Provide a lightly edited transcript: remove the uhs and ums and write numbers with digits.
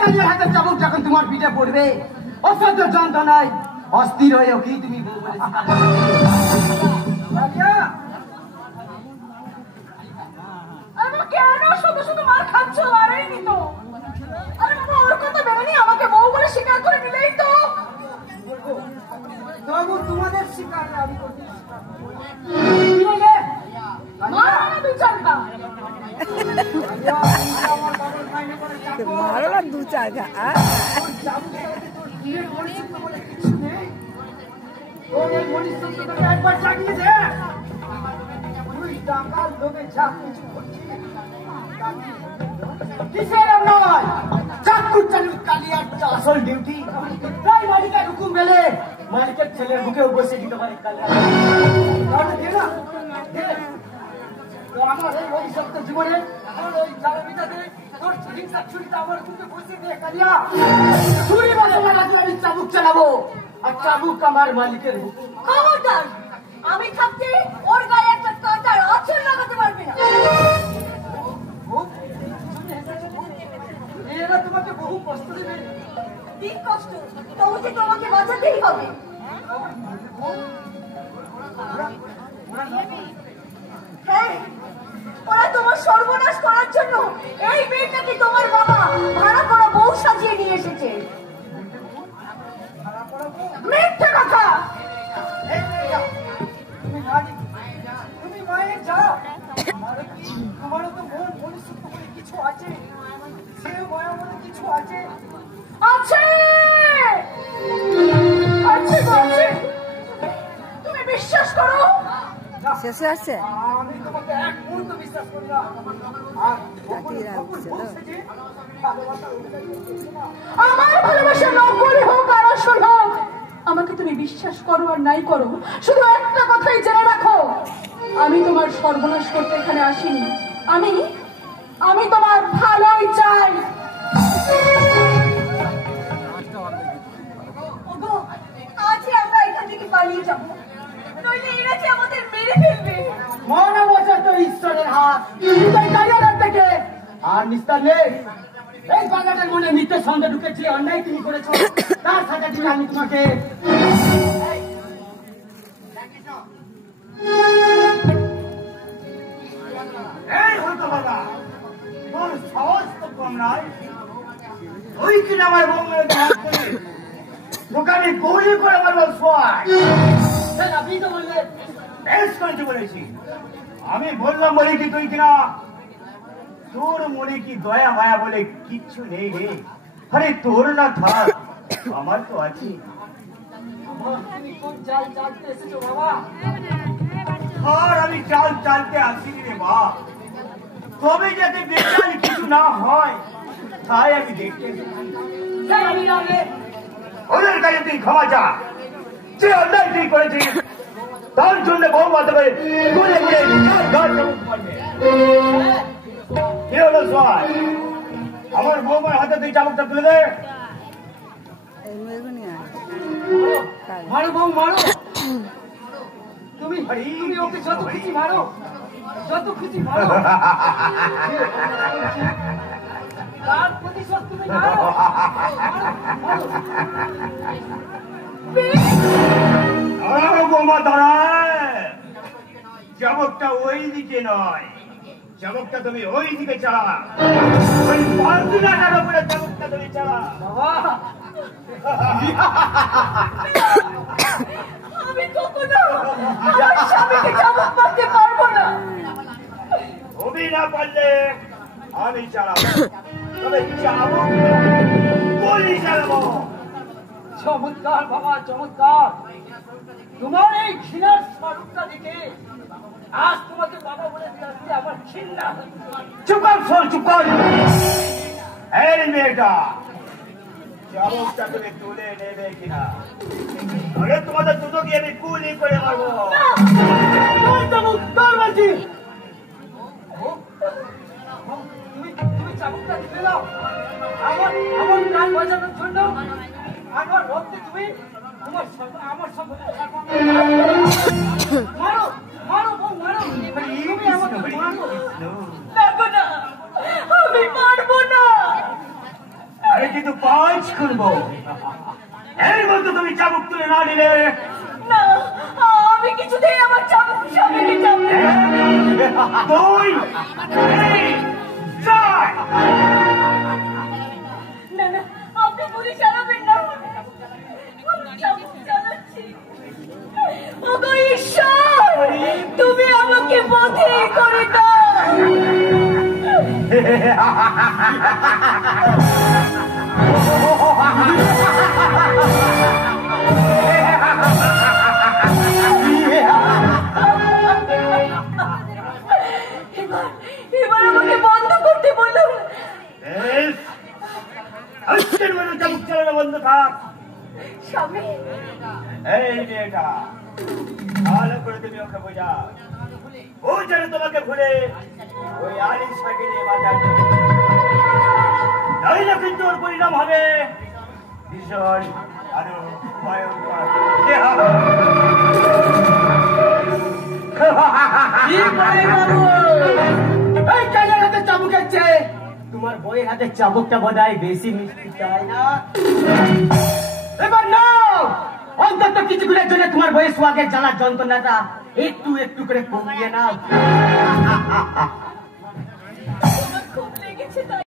কালিয়ার হাতে চাবুক যখন তোমার পিঠে পড়বে অসহ্য যন্ত্রণায় অস্থির হয়েও কি তুমি বউ বলেছি কেন শুধু শুধু মার খাচ্ছ? আরেই নিত। আরে বাবা, ওর কথা ভেবে নি আমাকে বউ বলে স্বীকার করে নিলেই তো। তবু তোমাদের স্বীকার আমি করতে মারো না দু চারটা। মারো না দু চারটা। একবার জাগিয়ে দে। তুই টাকার লোভে যা কিছু করছিস কিসের নয়, চাকুর চালু কালিয়ার আসল ডিউটি। তাই মালিকের হুকুম মেলে মালিকের ছেলের বুকেও বসে দিতে পারে কালিয়া। আমার এই অভিশপ্ত জীবনে আমার ওই জালবিটাতে তোর হিংসা ছুরিটা আমার বুকে বসে দিয়ে কালিয়া ছুরি বলে না লাগলে আমি চাবুক চালাবো, আর চাবুক আমার মালিকের হুকুম। খবরদার, আমি থাকতে ওর গায়ে একটা কাঁটার আঁচড় লাগাতে পারবে না। এরা তোমাকে বহু কষ্ট দেবে। দিন কষ্ট, তবু যে তোমাকে বাঁচাতেই হবে। হ্যাঁ, ওরা তোমার সর্বনাশ করার জন্য এই মেয়েটাকে তোমার বাবা ভাড়া করা বউ সাজিয়ে নিয়ে এসেছে। মিথ্যে কথা। তুমি মায়ের যাও, তোমারও তো মন মনুষ্যত্ব বলে কিছু আছে, সে মায়া বলে কিছু আছে। আছে আছে আছে, তুমি বিশ্বাস করো। শেষে আছে আমি তোমাকে এক মুহূর্ত বিশ্বাস করি না। আমার ভালোবাসা নকল হোক আর আসল হোক, আমাকে তুমি বিশ্বাস করো আর নাই করো, শুধু একটা কথাই জেনে রাখো, আমি তোমার সর্বনাশ করতে এখানে আসিনি। আমি তোমার ভালোই চাই। আজই আমরা এখান থেকে পালিয়ে যাবো, নইলে এরা যে আমাদের মেরে ফেলবে। মনে বছর তো ঈশ্বরের হাত থেকে আর নিস্তার নেই। এই বাংলাটার মনে মিথ্যে সন্দেহ ঢুকেছিল, অন্যায় তুমি করেছো, তার সাথে দিলে আমি তোমাকে। এই হতো বাবা, তোর সাহস তো কম নয়। ওই কিনা আমার বঙ্গের দোকানে গৌরী করে আমার আপনি তো বললেন বেশ করেছি বলেছি। আমি বললাম বলে কি তুই কিনা তোর মনে কি দয়া মায়া বলে কিচ্ছু নেই রে। আরে তোর না থাক, আমার তো আছে। তুমি খুব চাল চালতে এসেছো বাবা। আর আমি চাল চালতে আসিনি রে মা, তবে যাতে বেচার কিছু না হয় তাই আমি দেখতে ওদের কাছে তুই ক্ষমা চা। যে অন্যায় তুই করেছিস তার জন্য বউ মাতাবে ঘুরে ঘুরে কি হলো সোয়াই, আমার বৌমার হাতে তুই চামকটা তুলে দে। মারো বউ মারো, তুমি ওকে যত খুশি মারো, যত খুশি মারো, তার প্রতিশোধ তুমি নাও। বৌমা দাঁড়ায়, চামকটা ওই দিকে নয়, চামকটা তুমি ওই দিকে চালা। ওই পালকিটার উপরে চামকটা তুমি চালা। আমি কখনো আমার স্বামীকে চাবুক মারতে পারবো না। তুমি না পারলে আমি চালাবো, তবে চাবুক গুলি চালাবো। চমৎকার বাবা, চমৎকার। তোমার এই ঘৃণার স্বরূপটা দেখে আজ তোমাকে বাবা বলে দিতে আমার ঘৃণা। চুপ কর শোন, চুপ কর। এই মেয়েটা চাবুকটা তুমি তুলে নেবে কিনা, আরে তোমাদের দুটোকে আমি গুলি করে মারবো। তুমি চাবুকটা তুলে দাও। আমার প্রাণ বাঁচানোর জন্য আমার রক্তে তুমি আমার সঙ্গে মারো মারো বউ মারো, তুমি আমাকে মারো। আমি পারবো না। আরে কি আজ খুলবো। এর মধ্যে তুমি চাবুক তুলে না নিলে না, আমি কিছুতেই আমার চাবুক স্বামীকে চাবুক তুই চাই না না, আপনি পুলিশ আনাবেন না, আমি চাবুক চালাচ্ছি। ওগো ঈশ্বর, তুমি আমাকে বধে করে দাও। এবার আমাকে বন্ধ করতে বলুন। আজকের মধ্যে চাবুক চালানো বন্ধ থাক। স্বামী, এই মেয়েটা ভালো করে তুমি ওকে বোঝা, ও যেন তোমাকে ভুলে ওই আলিশাকে নিয়ে বাজার যাবে। নইলে কিন্তু ওর পরিণাম হবে ভীষণ আরো ভয়ঙ্কর। কি বলে বাবু? এই টাইগার হাতে চাবুক আছে, তোমার বইয়ের হাতে চাবুকটা বোধহয় বেশি মিষ্টি, তাই না? এবার নাও, অন্তত কিছুক্ষণের জন্য তোমার বইয়ের সোয়াগের জ্বালার যন্ত্রণাটা একটু একটু করে কমিয়ে নাও। খুব লেগেছে তাই।